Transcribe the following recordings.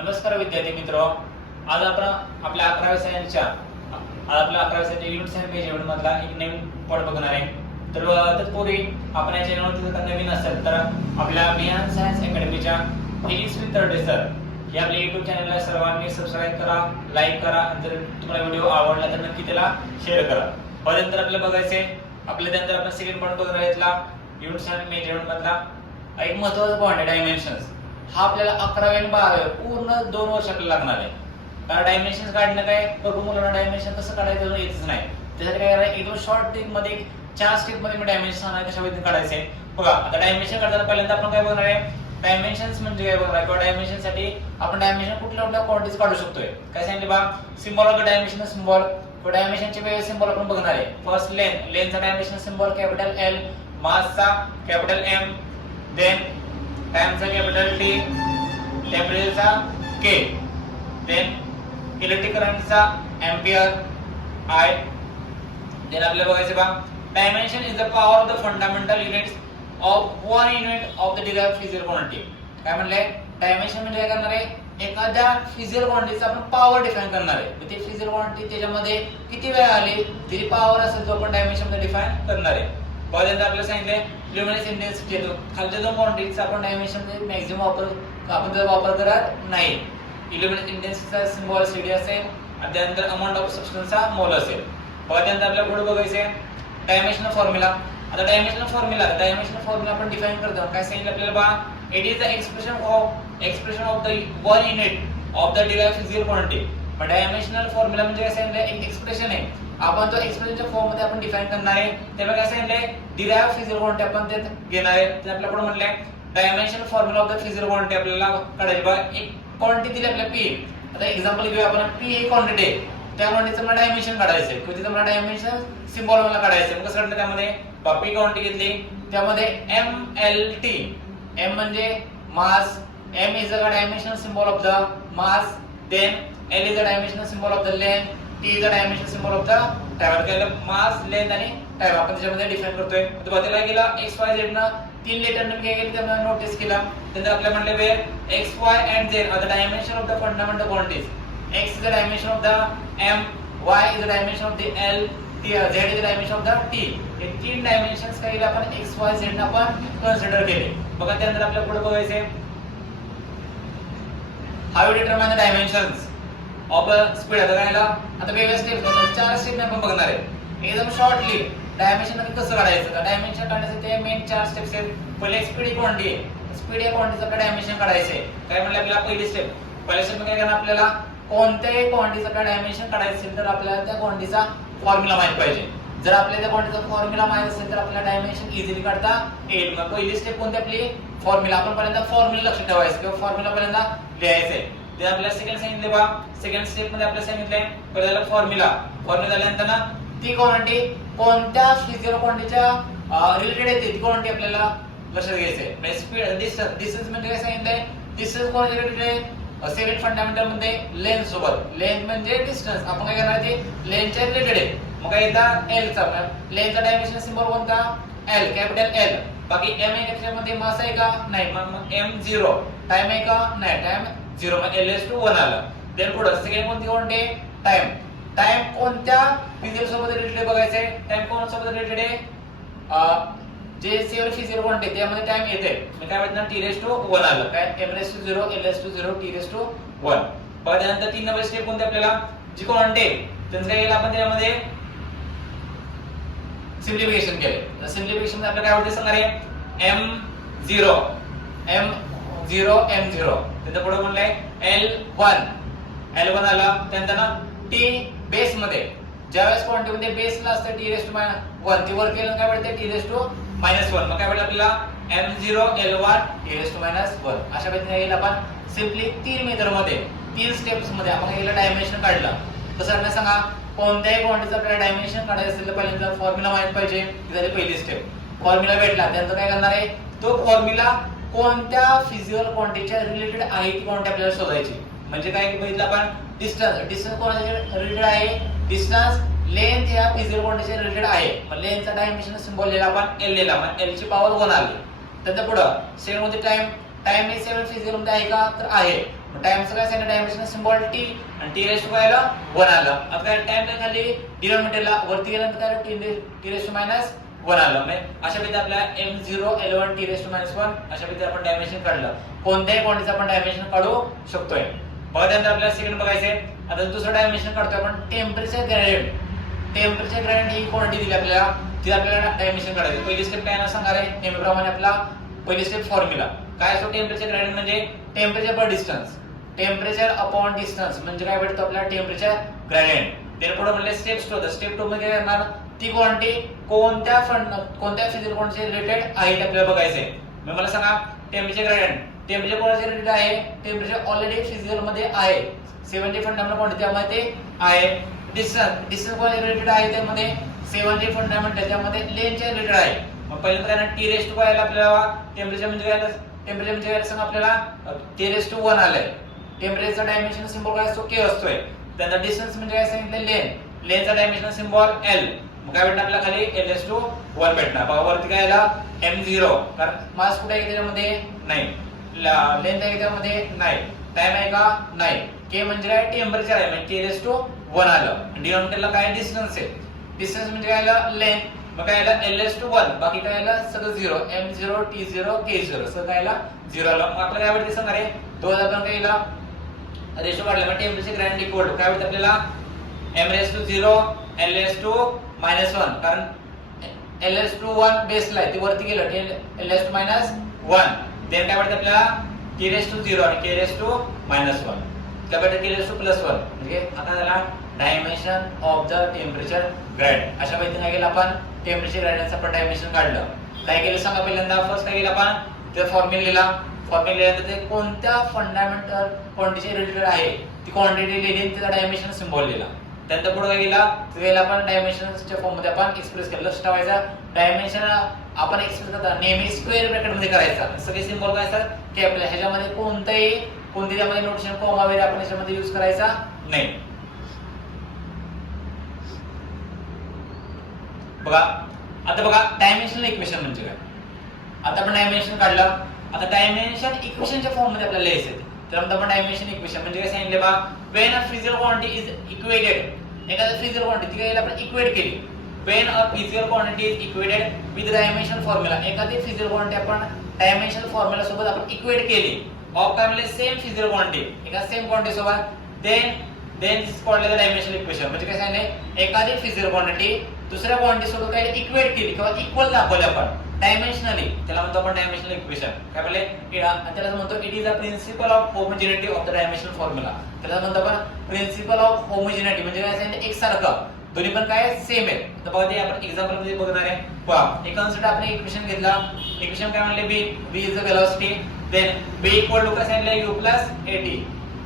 नमस्कार विद्यार्थी मित्र, आज आपण आपल्या 11वी सायन्सच्या युनिट सायन्स मेजरमेंट मधला एक नवीन पाठ बघणार आहे। तर तत्पूर्वी आपण या चॅनलवर जर नवीन असेल तर आपल्या मिहान सायन्स अकॅडमीच्या फिजिक्स विथ तरडे सर या आपल्या YouTube चॅनलला सर्वांनी सबस्क्राइब करा, लाईक करा आणि जर तुम्हाला व्हिडिओ आवडला तर नक्की त्याला शेअर करा। त्यानंतर आपल्याला बघायचे त्यानंतर आपण सेकंड पॉइंट बघणार आहे इथला युनिट सायन्स मेजरमेंट मधला एक महत्त्वाचा पॉइंट आहे डायमेन्शन्स। हा आपल्याला 11वी आणि 12वी पूर्ण 2 वर्ष आपल्याला लागणार आहे। कारण डायमेन्शन्स काढणं काय बघू मुलांना डायमेन्शन कसं काढायचं येतच नाही। त्यासाठी काय करायचं एकदम शॉर्ट ट्रिक मध्ये 4 स्टेप मध्ये मी डायमेन्शन आहे कशा पद्धतीने काढायचे बघा। आता डायमेन्शन काढताना पहिल्यांदा आपण काय बघणार आहे, डायमेन्शन्स म्हणजे काय बघणार आहे किंवा डायमेन्शन साठी आपण डायमेन्शन कुठल्या क्वांटिटीज काढू शकतोय काय सांगितले बा। Symbol of the dimension symbol किंवा डायमेन्शनचे वेगळे सिंबल आपण बघणार आहे। फर्स्ट लेंथचा डायमेन्शन सिंबल कॅपिटल L, मासचा कॅपिटल M, देन टाइमचा कॅपिटल T, टेम्परेचरचा K, देन इलेक्ट्रिक करंटचा एंपियर I, देन आपल्याला बघायचे बा dimension is the power of the fundamental units of one unit of the derived physical quantity. काय म्हणले dimension म्हणजे काय करणार आहे, एखाद्या फिजिकल क्वांटिटीचा आपण पॉवर डिफाइन करणार आहे। ते फिजिकल क्वांटिटी त्याच्यामध्ये किती वेळ आली ती पॉवर असेल तो आपण डायमेन्शन मध्ये डिफाइन करणार आहे। त्यानंतर आपल्याला सांगितले ल्युमिनस इंटेन्सिटी येतो खालच्या जो क्वांटिटीचा आपण डायमेन्शन मध्ये मॅक्सिमम वापर करत नाही। इल्युमिनस इंटेन्सिटीचा सिंबल CD असेल आणि त्यानंतर अमाउंट ऑफ सबस्टन्सचा मोल असेल। त्यानंतर आपल्याला पुढे बघायचे डायमेन्शनल फॉर्म्युला। आता डायमेन्शनल फॉर्म्युला आपण डिफाइन करतो काय सांगितलं आपल्याला बा, it is the expression of the one unit of the derived physical quantity. पण डायमेन्शनल फॉर्म्युला म्हणजे काय सांगितलं एक एक्सप्रेशन आहे, आपण तो एक्सप्रेशनच्या फॉर्म मध्ये आपण डिफाइन करणार आहे। त्यामुळे काय सांगितलंय डिराइव्ड फिजिकल क्वांटिटी आपण ते घेणार आहे। ते आपल्याला पुढे म्हटलंय dimensional formula of the physical quantity आपल्याला काढायची बा। एक क्वांटिटी दिली आपल्याला P, आता एक्झाम्पल घेऊया आपण P ही क्वांटिटी आहे, त्या क्वांटिटीचं मला डायमेन्शन काढायचं आहे, तिथं मला डायमेन्शन सिंबल मला काढायचं आहे। कसं काढलं त्यामध्ये P क्वांटिटी घेतली त्यामध्ये MLT, M म्हणजे मास, M is the dimensional symbol of the mass, then L is the dimensional symbol of the length, T is the dimensional symbol of the time। केलं मास, लेंथ आणि टाइम आपण त्याच्यामध्ये define करतोय। तर बदलला गेला XYZ ना 3 लेटर ने काय केलं त्यामध्ये नोटीस केला। त्यानंतर आपल्याला म्हटले वेर X Y and Z are the dimension of the fundamental quantities, X is the dimension of the M, Y is the dimension of the L, Z is the dimension of the T। हे 3 dimensions काय केले आपण X Y Z ने आपण consider केले बघा। त्यानंतर आपल्याला पुढे बघायचे how you determine the dimensions of a speed। आता वेगवेगळ्या स्टेप 4 स्टेप आपण बघणार आहे एकदम शॉर्टली। डायमेन्शन नक्की कसं काढायचं तर डायमेन्शन काढण्यासाठी ते मेन 4 स्टेप्स आहेत। पहिले स्पीड ही क्वांटिटी आहे, स्पीड या क्वांटिटीचं आपल्याला डायमेन्शन काढायचं आहे। काय म्हणलं आपल्याला पहिली स्टेप काय करणार, आपल्याला कोणत्याही क्वांटिटीचं आपल्याला डायमेन्शन काढायचं असेल तर आपल्याला त्या क्वांटिटीचा फॉर्म्युला माहित पाहिजे। जर आपल्याला त्या क्वांटिटीचा फॉर्म्युला माहित असेल तर आपल्याला डायमेन्शन इझिली काढता येईल। मग पहिली स्टेप कोणती आपली फॉर्म्युला, आपण पहिल्यांदा फॉर्म्युला लक्षात ठेवायचं किंवा फॉर्म्युला पहिल्यांदा लिहायचं आहे। ते आपल्याला सेकंड सांगितले बा, सेकंड स्टेप मध्ये आपल्याला सांगितलंय पहिल्याला फॉर्म्युला झाल्यानंतर ना ती क्वांटिटी कोणत्या फिजिकल क्वांटिटीच्या रिलेटेड आहे ती क्वांटिटी आपल्याला लक्षात घ्यायचं आहे। म्हणजे स्पीड डिस्टन्स म्हणजे काय सांगितलंय, डिस्टन्स कोणाच्या रिलेटेड आहे, सेकंड फंडामेंटल मध्ये लेंथ सोबत। लेंथ म्हणजे डिस्टन्स आपण काय करणार ते लेंथच्या रिलेटेड आहे। मग काय येतं L चा, लेंथचा डायमेन्शन सिंबल कोणता L, कॅपिटल L। बाकी M आहे त्याच्यामध्ये मास आहे का नाही, मग M0, टाइम आहे का नाही, टाइम 0, मग LS1 आला। देन पुढे सेकंड कोणती क्वांटिटी टाइम, टाइम कोणत्या फिजिकल सोबत रिलेटेड बघायचंय, टाइम कोणासोबत रिलेटेड आहे जे सेव्हर फिजिकल क्वांटिटी त्यामध्ये टाइम येते मग काय म्हणतात T1 आलं काय M0, LS0, T1। बघा त्यानंतर 3 नंबर स्टेप कोणती आपल्याला जी क्वांटिटी त्यांचं काय केलं आपण त्यामध्ये सिम्प्लिफिकेशन केले। सिम्प्लिफिकेशन मध्ये आपल्याला काय होते सांगणार आहे M0 त्याच्या पुढे म्हणलंय L1 आला। त्यानंतर ना T बेस मध्ये ज्यावेळेस क्वांटिटी मध्ये बेसला असते T1 ती वर केलं काय भेटते T1। मग काय भेटलं आपल्याला M0 L1 T1। अशा पद्धतीने येईल आपण सिम्पली 3 मेथड मध्ये 3 स्टेप्स मध्ये आपण याला डायमेन्शन काढलं। कसं करणार सांगा, कोणत्याही क्वांटिटीचं आपल्याला डायमेन्शन काढायचं असेल तर पहिल्यांदा फॉर्म्युला माहित पाहिजे, ही झाली पहिली स्टेप। फॉर्म्युला भेटला त्यानंतर काय करणार आहे, तो फॉर्म्युला कोणत्या फिजिकल क्वांटिटीच्या रिलेटेड आहे ती क्वांटिटी आपल्याला शोधायची। म्हणजे काय बघितलं आपण डिस्टन्स कोणाच्या रिलेटेड आहे, डिस्टन्स लेंथ या फिजिकल क्वांटिटीच्या रिलेटेड आहे। मग लेंथचा डायमेन्शन सिंबल लिहिला आपण L लिहिला, मग L ची पॉवर 1 आली। त्यानंतर पुढे सेकंड मध्ये टाइम हे 7 फिजिकल मध्ये आहे का तर आहे, टाइमचं काय सांगितलं डायमेन्शनल सिम्बॉल टी आणि टी रेस टू काय आलं 1 आलं. आता काय टाइम काय खाली डिनॉमिनेटरला वरती गेल्यानंतर काय टी रेस टू मायनस 1 आलं. म्हणजे अशा पद्धतीने आपल्याला m0 l1 t raise to minus 1 अशा पद्धतीने आपण डायमेन्शन काढलं. कोणत्याही क्वांटिटीचं आपण डायमेन्शन काढू शकतोय. बघा त्यानंतर आपल्याला सेकंड बघायचंय. आता दुसरं डायमेन्शन काढतोय आपण टेम्परेचर ग्रेडियंट. टेम्परेचर ग्रेडियंट ही क्वांटिटी दिली आपल्याला, ती आपल्याला डायमेन्शन काढायची. पहिली स्टेप काय ना सांगणार आहे नेहमीप्रमाणे आपला पहिली स्टेप फॉर्म्युला काय असतो. टेम्परेचर ग्रेडियंट म्हणजे टेम्परेचर पर डिस्टन्स, टेम्परेचर अपॉन डिस्टन्स म्हणजे काय भेटतो आपल्याला टेम्परेचर ग्रेडियंट. त्याला पुढे म्हणले स्टेप्स 2. स्टेप 2 मध्ये काय करणार ती क्वांटिटी कोणत्या फिजिकल क्वांटिटी रिलेटेड आहे आपल्याला बघायचंय. मग मला सांगा टेम्परेचर ग्रेडियंट टेम्परेचर कोणाच्या रिलेटेड आहे. टेम्परेचर ऑलरेडी फिजिकल मध्ये आहे 70 फंडामेंटल क्वांटिटी त्यामध्ये आहे. डिस्टन्स कोणाच्या रिलेटेड आहे त्यामध्ये 70 फंडामेंटल त्यामध्ये लेंथच्या रिलेटेड आहे. मग पहिल्यांदा काय टी रेस टू काय आलं आपल्याला टेम्परेचर म्हणजे काय टेम्परेचर म्हणजे काय सांगा आपल्याला टी रेस टू 1 आलंय. टेम्परेचरचा डायमेन्शन सिम्बॉल काय असतो के असतोय. त्यानंतर डिस्टन्स म्हणजे काय सांगितलं लेंथ, लेंथचा डायमेन्शन सिम्बॉल एल. मग काय भेटणार आपल्याला खाली ls/1 भेटणार. बघा वरती काय आला m0 कारण मास कुठे आहे त्याच्यामध्ये नाही, लेंथ आहे त्यामध्ये नाही, टाइम आहे का नाही. k म्हणजे काय टेम्परेचर आहे म्हणजे t/1 आलं. डिनॉमिनेटरला काय डिस्टन्स आहे. डिस्टन्स म्हणजे काय आलं लेंथ. मग काय आलं ls/1 बाकी काय आलं सगळं 0 m0 t0 k0 सगळं काय आलं 0 आलं. मग आपल्याला काय भेटते सांगा रे 2000 आपण काय केला रेशो काढला. मग टेम्परेचर ग्रेडियंट इक्वल काय भेटतं आपल्याला m/0 l/-1 कारण l/1 बेसला आहे ती वरती गेलं l/-1 देन काय भेटतं आपल्याला t/0 आणि k/-1 त्या भेटतं k/+1 म्हणजे आता झाला dimension of the temperature gradient. अशा पद्धतीने काय केलं आपण टेम्परेचर ग्रेडियंटचं आपण डायमेन्शन काढलं. काय केलं सांगा पहिल्यांदा फर्स्ट काय केलं आपण ते फॉर्म्युला लिहिला. फॉर्म्युला लिहिल्यानंतर ते कोणत्या फंडामेंटल क्वांटिटी रिलेटेड आहे ती क्वांटिटी लिहिली त्याचा डायमेन्शन सिम्बॉल लिहिला. त्यानंतर पुढे काय केला त्याला आपण डायमेन्शनच्या फॉर्म मध्ये आपण एक्सप्रेस केलं. लक्षात ठेवायचा डायमेन्शन आपण एक्सप्रेस करता नेहमी स्क्वेअर ब्रॅकेट मध्ये करायचा. सगळे सिम्बॉल काय असतात कॅपिटल. ह्याच्यामध्ये कोणती त्यामध्ये नोटेशन कॉमा वगैरे आपण याच्यामध्ये यूज करायचा नाही. बघा आता बघा डायमेन्शनल इक्वेशन म्हणजे काय. आता आपण डायमेन्शन काढलं. आता डायमेन्शन इक्वेशनच्या फॉर्म मध्ये आपल्याला लिहायचं आहे. तर आपण डायमेन्शन इक्वेशन म्हणजे काय सांगितले बा when a physical quantity is equated. एखादी फिजिकल क्वांटिटी काय आपण इक्वेट केली. When a physical quantity is equated with dimension formula. एखादी फिजिकल क्वांटिटी आपण डायमेन्शन फॉर्म्युला सोबत आपण इक्वेट केली ऑफ काय म्हणजे सेम फिजिकल क्वांटिटी एका सेम क्वांटिटी सोबत then this called the dimensional equation. म्हणजे काय सांगितले एखादी फिजिकल क्वांटिटी दुसऱ्या क्वांटिटी सोबत काय इक्वेट केली किंवा इक्वल दाखवले आपण डायमेन्शनली त्याला म्हणतो आपण डायमेन्शनल इक्वेशन. काय म्हणले त्याला म्हणतो it is a principle of homogeneity of the dimensional formula. त्याला म्हणतो आपण प्रिन्सिपल ऑफ होमोजेनिटी म्हणजे काय सांगितलं एकसारखं दोन्ही पण काय सेम आहे. तर बघा ते आपण एक्झाम्पल मध्ये बघणार आहे. पहा एक कन्सेप्ट आपण इक्वेशन घेतला. इक्वेशन काय म्हणले b is the velocity then b equal to काय सांगितलं u plus at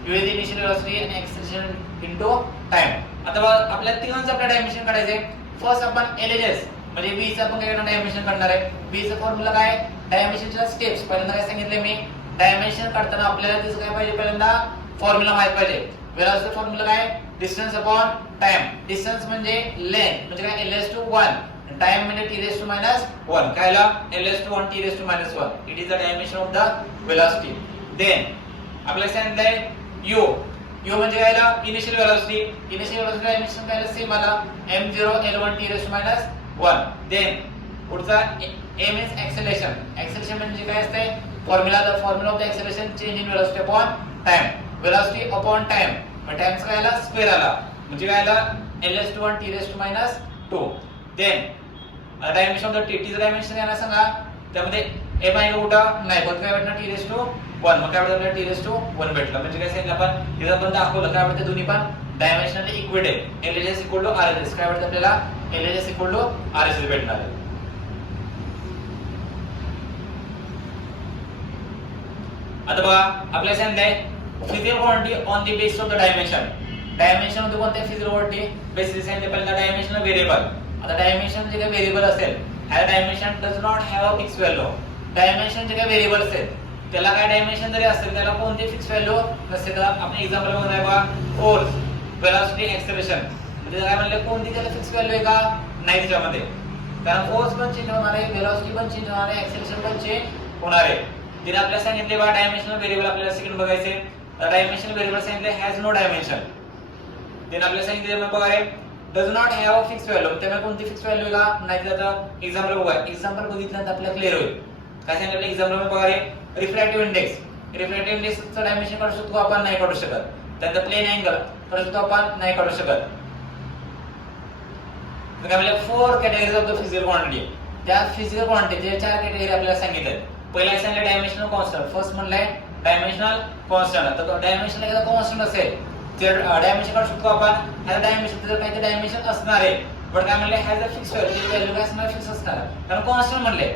u is initial velocity आणि एक्सेलरेशन इनटू टाइम. आता बघा आपल्याला तिघांचं आपलं डायमेन्शन काढायचे. फर्स्ट आपण LHS म्हणजे b चं आपण काय डायमेन्शन काढणार आहे. b चा फॉर्म्युला काय डायमेन्शनच्या स्टेप्स पहिल्यांदा काय सांगितले मी डायमेन्शन काढताना आपल्याला त्याचं काय पाहिजे पहिल्यांदा फॉर्म्युला माहित पाहिजे. वेलोसिटी फॉर्म्युला काय डिस्टन्स अपॉन टाइम. डिस्टन्स म्हणजे लेंथ म्हणजे काय ls/1 टाइम म्हणजे t/-1 काय आला ls/1 t/-1 it is the dimension of the velocity. Then आपल्याला सांगितलंय u म्हणजे काय आला initial velocity. Initial velocity dimension काय सेम आला m0 l1 t/-1 देन पुढचा a मीन्स एक्सेलरेशन. एक्सेलरेशन म्हणजे काय असते formula the formula of the acceleration change in velocity upon time. Velocity upon time मग टाइमचा काय आला स्क्वेअर आला म्हणजे काय आला ls/1 t/-2 then dimension of the t चं डायमेन्शन काय सांगा त्यामध्ये m आहे कुठं नाही पण काय भेटणार t/1 मग काय भेटणार t/1 भेटलं. म्हणजे काय सांगितलं आपण इथं पण दाखवलं काय भेटतं दोन्ही पण डायमेन्शनली इक्वल आहे. LHS इक्वल टू RHS काय भेटतं आपल्याला LHS इक्वल टू RHS भेटणार आहे. आता बघा आपल्याला सांगितलंय physical quantity on the basis of the dimension. Dimension मध्ये कोणत्या फिजिकल क्वांटिटी बेसिस सांगितले पहिल्यांदा डायमेन्शनल व्हेरिएबल. आता डायमेन्शन जे काही व्हेरिएबल असेल ह्या dimension does not have a fix value. Dimension जे काही व्हेरिएबल असेल त्याला काय डायमेन्शन जरी असेल त्याला कोणते फिक्स व्हॅल्यू नसते. तर आपण एक्झाम्पल बघणार आहे बघा फोर्स वेलोसिटी एक्सेलरेशन म्हणजे काय म्हणले कोणती त्याला फिक्स व्हॅल्यू आहे का नाही त्याच्यामध्ये. कारण फोर्स पण चेंज होणार आहे वेलोसिटी पण चेंज होणार आहे एक्सेलरेशन पण चेंज होणार आहे. तिने आपल्याला सांगितले बा डायमेन्शनल व्हेरिएबल आपल्याला सेकंड बघायचे. आता डायमेन्शन व्हेरिएबल सांगितले हॅज नो डायमेन्शन. देन आपल्याला सांगितले मग बघा does not have a fix value. त्यामुळे कोणती फिक्स व्हॅल्यू का नाही. तर एक्झाम्पल बघा, एक्झाम्पल बघितल्यानंतर आपल्याला क्लिअर होईल. काय सांगितलं एक्झाम्पल मध्ये बघा रिफ्रॅक्टिव्ह इंडेक्स. रिफ्रॅक्टिव्ह इंडेक्सचं डायमेन्शन काढू शकतो आपण, नाही काढू शकत. त्यानंतर प्लेन अँगल काढू शकतो आपण, नाही काढू शकत. तर काय म्हणलं 4 categories of the physical quantity. त्या फिजिकल क्वांटिटीचे 4 कॅटेगरी आपल्याला सांगितले. पहिला सांगितलं डायमेन्शनल कॉन्स्टंट. फर्स्ट म्हणलंय डायमेन्शनल कॉन्स्टंट. तर डायमेन्शन एखादा कॉन्स्टंट असेल ते डायमेन्शन काढू शकतो आपण. ह्याचा डायमेन्शन जर काही डायमेन्शन असणार आहे, पण काय म्हणले has a fix value. Value काय असणार, फिक्स असणार. कारण कॉन्स्टंट म्हणले,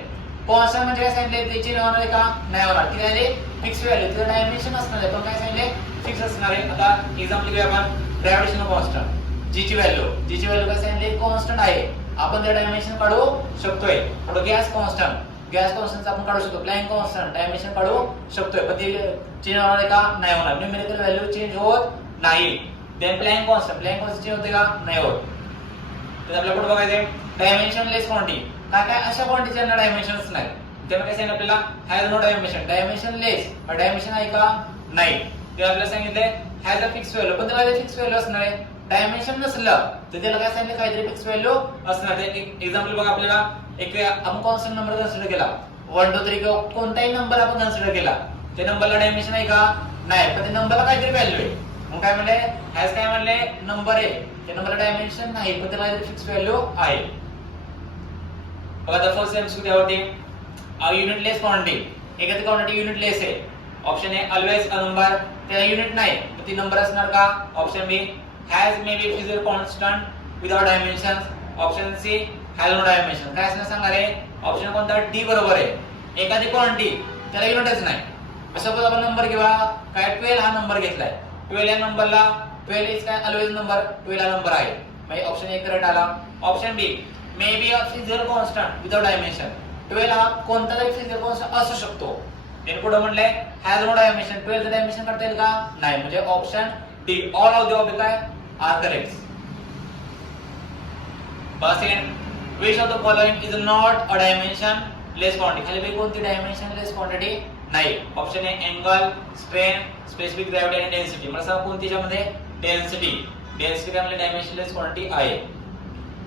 कॉन्स्टंट म्हणजे काय सांगितले त्याची होणार आहे का, नाही होणार. किती आले, फिक्स व्हॅल्यू. त्याचं डायमेन्शन असणार आहे, पण काय सांगितले फिक्स असणार आहे. आता एक्झाम्पल घेऊया आपण ग्रॅव्हिटेशनल कॉन्स्टंट. जीची व्हॅल्यू काय सांगितले कॉन्स्टंट आहे, आपण त्या डायमेन्शन काढू शकतोय. पुढे गॅस कॉन्स्टंट आपण काढू शकतो. प्लॅंक कॉन्स्टंट डायमेन्शन काढू शकतोय, पण ते चेंज होणार आहे का, नाही होणार. न्यूमेरिकल व्हॅल्यू चेंज होत नाही. देन प्लॅंक कॉन्स्टंट चेंज होते का, नाही होत. तर आपल्याला पुढे बघायचंय डायमेन्शन लेस क्वांटिटी. काय अशा क्वांटिटीच्या डायमेन्शनच नाही. त्यामुळे काय सांगितलं आपल्याला has no dimension. Dimensionless dimension आहे का, नाही. ते आपल्याला सांगितलंय हॅज अ फिक्स व्हॅल्यू, पण त्याला फिक्स व्हॅल्यू असणार आहे. डायमेन्शन नसलं तर त्याला काय सांगितलं काहीतरी फिक्स व्हॅल्यू असणार. एक्झाम्पल बघा, आपल्याला एक आपण कॉन्स्टंट नंबर कन्सिडर केला 1 2 3 किंवा कोणताही नंबर आपण कन्सिडर केला, त्या नंबरला डायमेन्शन आहे का, नाही. पण त्या नंबरला काहीतरी व्हॅल्यू आहे. मग काय म्हणले हॅज काय म्हणले नंबर आहे, त्या नंबरला डायमेन्शन नाही, पण त्याला काहीतरी फिक्स व्हॅल्यू आहे. बघा आता फर्स्ट एमसीक्यू त्यावरती युनिट लेस क्वांटिटी. एखादी क्वांटिटी युनिट लेस आहे. Option A always a number, त्याला युनिट नाही तर ती नंबर असणार का. Option B has may be physical constant without dimensions. Option C has no dimension. काय असणार सांगा रे, ऑप्शन कोणता, डी बरोबर आहे. एखादी क्वांटिटी त्याला युनिटच नाही. सपोज आपण नंबर किंवा काय 12 हा नंबर घेतलाय. 12 या नंबरला 12 इज काय ऑलवेज नंबर, 12 हा नंबर आहे. म्हणजे ऑप्शन ए करेक्ट आला. Option B may be a physical constant without dimension. 12 हा कोणताही फिजिकल कॉन्स्टंट असू शकतो. त्याने पुढे म्हटलंय has no dimension. 12 चं डायमेन्शन काढता येईल का, नाही. म्हणजे option D all of the above काय are correct. Second, which of the following is not a dimension less quantity. खाली पे कोणती dimension less quantity नाही. Option A angle, strain, specific gravity आणि डेन्सिटी. मला सांगा कोणतीच्यामध्ये डेन्सिटी. डेन्सिटी काय म्हणले dimension लेस quantity आहे.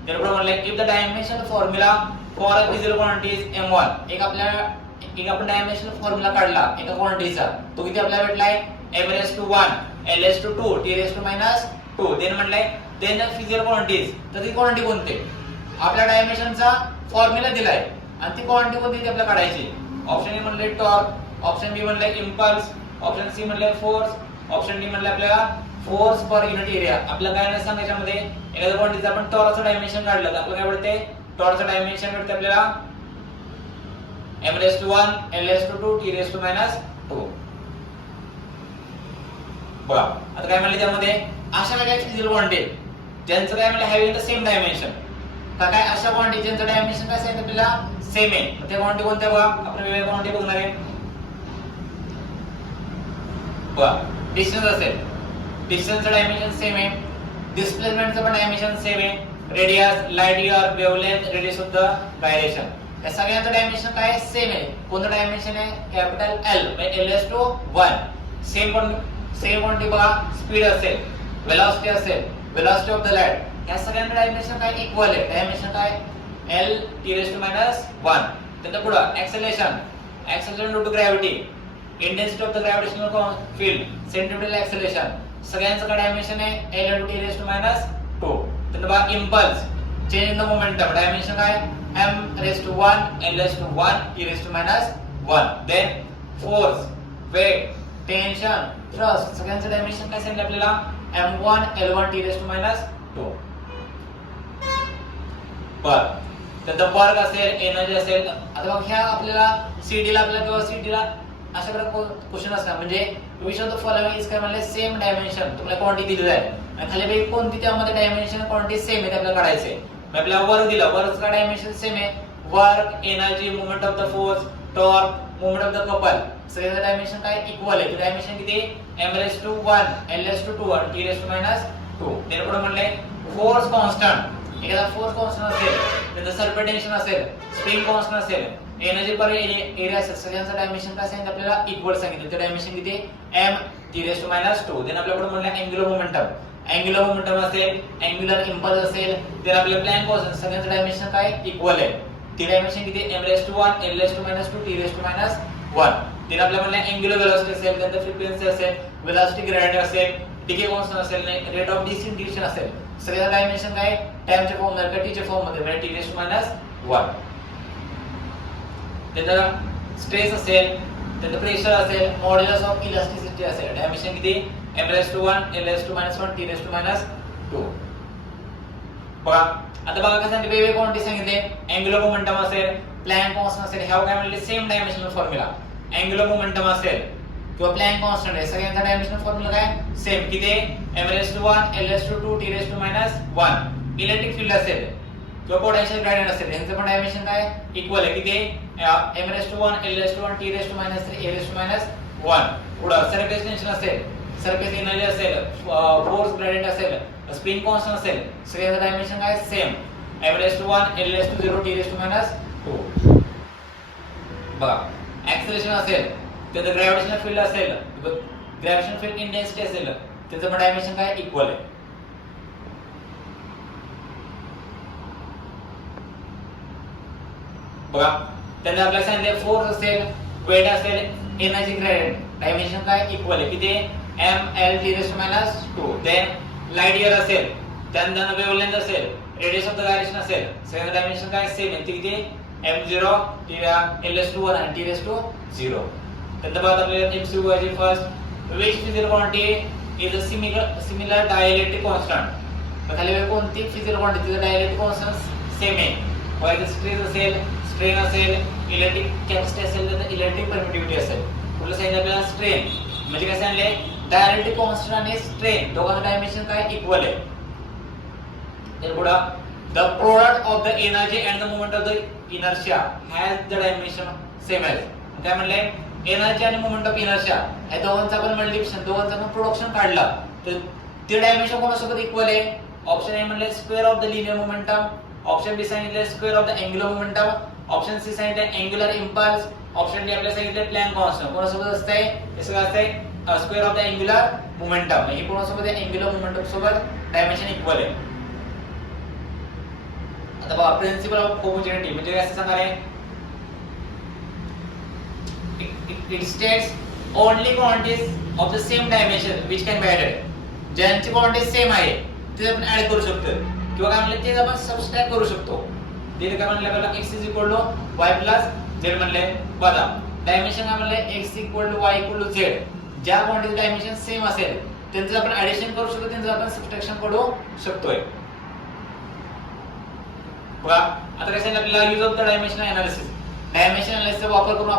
त्यानंतर म्हणले if the dimension formula for a physical quantity is m1. एक आपण डायमेन्शन फॉर्म्युला काढला एका क्वांटिटीचा, तो किती आपल्याला भेटलाय m⁻⁴ l⁻², t⁻⁻². देन म्हणलंय देन फिजिकल क्वांटिटीज. तर ती क्वांटिटी कोणती, आपल्या डायमेन्शनचा फॉर्म्युला दिलाय आणि ती क्वांटिटी कोणती ती आपल्याला काढायची. ऑप्शन ए म्हणले टॉर्क, ऑप्शन बी म्हणले इम्पल्स, ऑप्शन सी म्हणले फोर्स, ऑप्शन डी म्हणले आपल्याला फोर्स पर युनिट एरिया. आपल्याला काय नाही सांगायच्या मध्ये एखाद्या क्वांटिटीचं आपण टॉर्कचं डायमेन्शन काढलं तर आपल्याला काय भेटते, टॉर्कचं डायमेन्शन भेटते आपल्याला m⁻⁴ l⁻², t⁻². बघा आता काय म्हणले त्यामध्ये अशा काय फिजिकल क्वांटिटी ज्यांचं काय म्हणले हॅविंग द सेम डायमेन्शन. तर काय अशा क्वांटिटी ज्यांचं डायमेन्शन काय सांगितलं आपल्याला सेम आहे. त्या क्वांटिटी कोणत्या बघा, आपण वेगवेगळ्या क्वांटिटी बघणार आहे. बघा डिस्टन्स असेल, डिस्टन्सचं डायमेन्शन सेम आहे. डिस्प्लेसमेंटचं पण डायमेन्शन सेम आहे. Radius, light year, wavelength, radius of the gyration, या सगळ्यांचं डायमेन्शन काय सेम आहे. कोणतं डायमेन्शन आहे, कॅपिटल एल म्हणजे l⁻⁴. सेम क्वांटिटी बघा, स्पीड असेल, वेलोसिटी असेल, वेलोसिटी ऑफ द लाईट, या सगळ्यांचं डायमेन्शन काय इक्वल आहे. डायमेन्शन काय l t⁻⁴. त्यानंतर पुढं acceleration due to gravity, intensity of the gravitational field, centripetal acceleration, सगळ्यांचं काय डायमेन्शन आहे l t⁻². त्यानंतर बघा impulse, change in the momentum, dimension काय m⁻⁴ l⁻⁴ t⁻⁴. Then force, weight, tension, thrust, सगळ्यांचं डायमेन्शन काय सांगितलं आपल्याला m1 l1 t⁻². बर तर वर्क असेल, एनर्जी असेल. आता बघ ह्या आपल्याला सीडी ला आपल्याला किंवा सीडी ला अशा प्रकार क्वेश्चन असतात. म्हणजे which of the following is काय म्हणले सेम डायमेन्शन, तुम्हाला क्वांटिटी दिली आहे आणि खाली बी कोणती त्यामध्ये डायमेन्शन क्वांटिटी सेम आहे ते आपल्याला काढायचे. मग आपल्याला वर्क दिलं, वर्कचा डायमेन्शन सेम आहे. Work, energy, movement of the force, torque, movement of the couple, सगळ्यांचं डायमेन्शन काय इक्वल आहे. डायमेन्शन किती m⁻⁴ l⁻², t⁻². त्यानंतर म्हणले फोर्स कॉन्स्टंट, एखादा फोर्स कॉन्स्टंट असेल, त्याचं सर्पेंटेशन असेल, स्प्रिंग कॉन्स्टंट असेल, एनर्जी पर एरिया असेल सगळ्यांचं डायमेन्शन काय सांगितलं आपल्याला इक्वल सांगितलं. ते डायमेन्शन किती m (t⁻²). देन आपल्याकडे म्हणलं अँग्युलर मोमेंटम. अँग्युलर मोमेंटम असेल, अँग्युलर इंपल्स असेल, तर आपल्या प्लॅंक कॉन्स्टंट सगळ्यांचं डायमेन्शन काय इक्वल आहे. ती डायमेन्शन किती m⁻1 l⁻², t⁻1. देन आपल्याला म्हणलं अँग्युलर वेलोसिटी असेल, त्यानंतर फ्रिक्वेन्सी असेल, वेलोसिटी ग्रेडियंट असेल, डिके कॉन्स्टंट असेल, रेट ऑफ डिसइंटिग्रेशन असेल, सगळ्यांचं डायमेन्शन काय टाइमच्या फॉर्म मध्ये का टीच्या फॉर्म मध्ये म्हणजे t⁻1. त्यानंतर स्ट्रेस असेल, त्यानंतर प्रेशर असेल, मॉड्युलस ऑफ इलास्टिसिटी असेल, डायमेन्शन किती m⁻1 l⁻1 t⁻2. बघा आता बघा कसं सांगितले वेगवेगळे क्वांटिटी सांगितले. अँग्युलर मोमेंटम असेल, प्लॅंक कॉन्स्टंट असेल, ह्या काय म्हणले same dimensional formula. Angular momentum असेल किंवा प्लॅंक कॉन्स्टंट आहे सगळ्यांचा डायमेन्शनल फॉर्म्युला काय सेम किती m⁻1 l⁻2 t⁻1. Electric field असेल किंवा पोटेन्शियल ग्रेडियंट असेल यांचं पण डायमेन्शन काय इक्वल आहे किती m⁻1 l⁻1 t⁻3 a⁻1. पुढे सरफेस टेन्शन असेल, सरफेस एनर्जी असेल, फोर्स ग्रेडियंट असेल, स्पिन कॉन्स्टंट असेल, सगळ्यांचं डायमेन्शन काय सेम m⁻1 l⁻0 t⁻2. बघा ऍक्सेलरेशन असेल, त्याचं ग्रॅव्हिटेशनल फील्ड असेल, ग्रॅव्हिटेशनल फील्ड इंटेन्सिटी असेल, त्याचं पण डायमेन्शन काय इक्वल आहे. बघा त्यांना आपल्याला सांगितले फोर्स असेल, वेट असेल, एनर्जी ग्रेडियंट डायमेन्शन काय इक्वल आहे किती m⁻l⁻². देन लाईट इयर असेल, त्यानंतर वेव्हलेंथ असेल, रेडियस ऑफ द गायरेशन असेल, सगळ्यांचं डायमेन्शन काय सेम आहे किती m0 l⁻1 आणि t⁻0. त्यानंतर बघा आपल्याला एमसीक्यू आहे first which physical quantity is a similar dielectric constant. तर खाली वेळ कोणती physical quantity dielectric constant same आहे. वैर स्ट्रेस असेल, स्ट्रेन असेल, इलेक्ट्रिक कॅपॅसिटी असेल, तर इलेक्ट्रिक परमिटिव्हिटी असेल. कुठलं सांगितलं आपल्याला स्ट्रेन म्हणजे काय सांगितले डायलेक्ट्रिक कॉन्स्टंट आणि स्ट्रेन दोघांचं डायमेन्शन काय इक्वल आहे. तर पुढे the product of the energy and the moment of the inertia has the dimension same as. काय म्हणले एनर्जी आणि मोमेंट ऑफ इनर्शिया या दोघांचा आपण मल्टिप्लिकेशन दोघांचा आपण प्रोडक्शन काढला तर ते डायमेन्शन कोणासोबत इक्वल आहे. ऑप्शन ए म्हणले square of the linear momentum, option B सांगितले square of the angular momentum, option C सांगितले अँग्युलर इंपल्स, ऑप्शन डी आपल्याला सांगितले प्लॅंक कॉन्स्टंट. कोणासोबत असतंय हे सगळं असतंय square of the angular momentum. हे कोणासोबत आहे अँग्युलर मोमेंटम सोबत डायमेन्शन इक्वल आहे. आता बघा प्रिन्सिपल ऑफ होमोजेनिटी म्हणजे काय सांगणार आहे it states only quantities of the same dimension which can be added. ज्यांची क्वांटिटी सेम आहे ते आपण ऍड करू शकतो किंवा काय म्हणले ते आपण सबट्रॅक्ट करू शकतो. ते काय म्हणले आपल्याला x y z म्हणले बघा डायमेन्शन काय म्हणले x y z. ज्या क्वांटिटी डायमेन्शन सेम असेल त्यांचं आपण ऍडिशन करू शकतो, त्यांचं आपण सबट्रॅक्शन करू शकतोय. बघा आता काय सांगितलं आपल्याला use of the dimensional analysis. Dimensional एनालिसिसचा वापर करून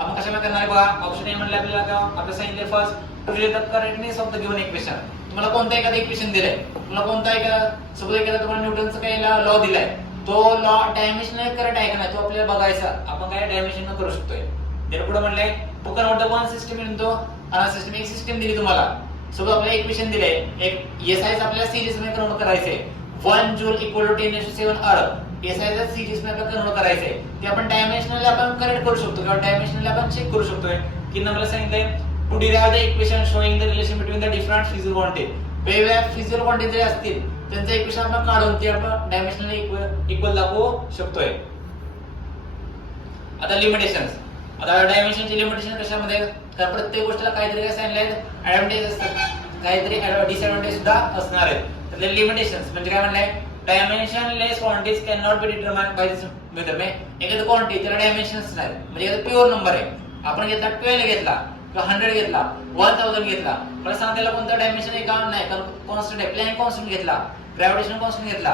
आपण कशाला करणार बघा ऑप्शन ए म्हणले आपल्याला का आपलं सांगितले first to the correctness of the given equation. तुम्हाला कोणता एखादा इक्वेशन दिलाय, तुम्हाला कोणता एखादा सपोज एखादा तुम्हाला न्यूटनचा काही लॉ दिलाय, तो लॉ डायमेन्शनल करेक्ट आहे का नाही तो आपल्याला बघायचा. आपण काय डायमेन्शन करू शकतोय. त्याला पुढे म्हणले to convert the one system into another system. एक सिस्टम दिली तुम्हाला, सपोज आपल्याला इक्वेशन दिले एक एसआय आपल्याला सीरीज मध्ये कन्वर्ट करायचे 1 जूल इक्वल टू 10⁷ अर्थ. एसआयचा सीरीज मध्ये कन्वर्ट करायचे ते आपण डायमेन्शनली आपण करेक्ट करू शकतो किंवा डायमेन्शनली आपण चेक करू शकतोय. की मला सांगितलंय to derive the equation showing the relation between the different physical quantity. वेगवेगळ्या फिजिकल क्वांटिटी जरी असतील त्यांचं इक्वेशन आपण काढून ते आपण डायमेन्शनली इक्वल दाखवू शकतोय. आता लिमिटेशन्स. आता डायमेन्शनची लिमिटेशन कशामध्ये तर प्रत्येक गोष्टीला काहीतरी काय सांगितलंय ऍडव्हांटेज असतात, काहीतरी डिसएडव्हांटेज सुद्धा असणार आहेत. तर लिमिटेशन्स म्हणजे काय म्हणलंय dimensionless quantities cannot be determined by this method. एखादी क्वांटिटी त्याला डायमेन्शन्स नाही म्हणजे एखादा प्युअर नंबर आहे आपण घेतला 12 घेतला किंवा 100 घेतला 1000 घेतला पण सांग त्याला कोणता डायमेन्शन आहे का नाही कारण कॉन्स्टंट आहे. प्लॅंक कॉन्स्टंट घेतला, ग्रॅव्हिटेशनल कॉन्स्टंट घेतला,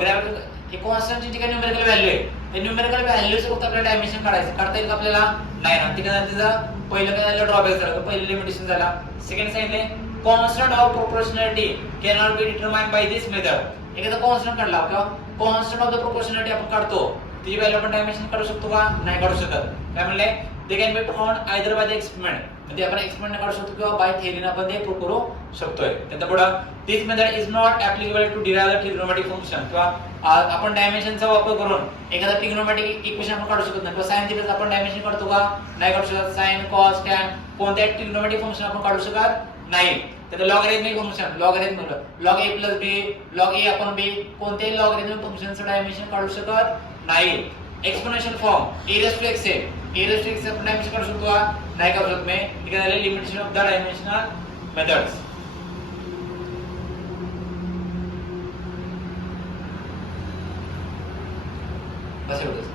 ग्रॅव्हिटी कॉन्स्टंटची जी काही न्यूमेरिकल व्हॅल्यू आहे ते न्यूमेरिकल व्हॅल्यूचे फक्त आपल्याला डायमेन्शन काढता येईल का आपल्याला नाही ना. ठीक आहे त्याचा पहिलं काय झालं ड्रॉबॅक झालं, पहिलं लिमिटेशन झाला. सेकंड सांगितले constant of proportionality cannot be determined by this method. एखादा कॉन्स्टंट काढला किंवा कॉन्स्टंट ऑफ द प्रोपोर्शनॅलिटी आपण काढतो त्याची व्हॅल्यू आपण डायमेन्शन काढू शकतो का नाही काढू शकत. काय म्हणले they can be found either by the experiment. म्हणजे आपण एक्सपेरिमेंट काढू शकतो किंवा बाय थेअरीने आपण ते प्रूव्ह करू शकतोय. त्यानंतर पुढे this method is not applicable to derive the trigonometric function, किंवा आपण डायमेन्शनचा वापर करून एखादा ट्रिग्नोमेट्रिक इक्वेशन आपण काढू शकत नाही. किंवा साइन थीटाचा आपण डायमेन्शन काढतो का? नाही काढू शकत. साइन कॉस टॅन कोणत्याही ट्रिग्नोमेट्रिक फंक्शन आपण काढू शकत नाही. तर logarithmic function logarithmic log a plus b log a upon b कोणत्याही लॉगॅरिथमिक फंक्शनचं डायमेन्शन काढू शकत नाही. Exponential form a raised to x a raised to x आपण डायमेन्शन काढू शकतो का? नाही काढू शकत. मी ठीक आहे. Limitation of the dimensional methods. बस एवढंच.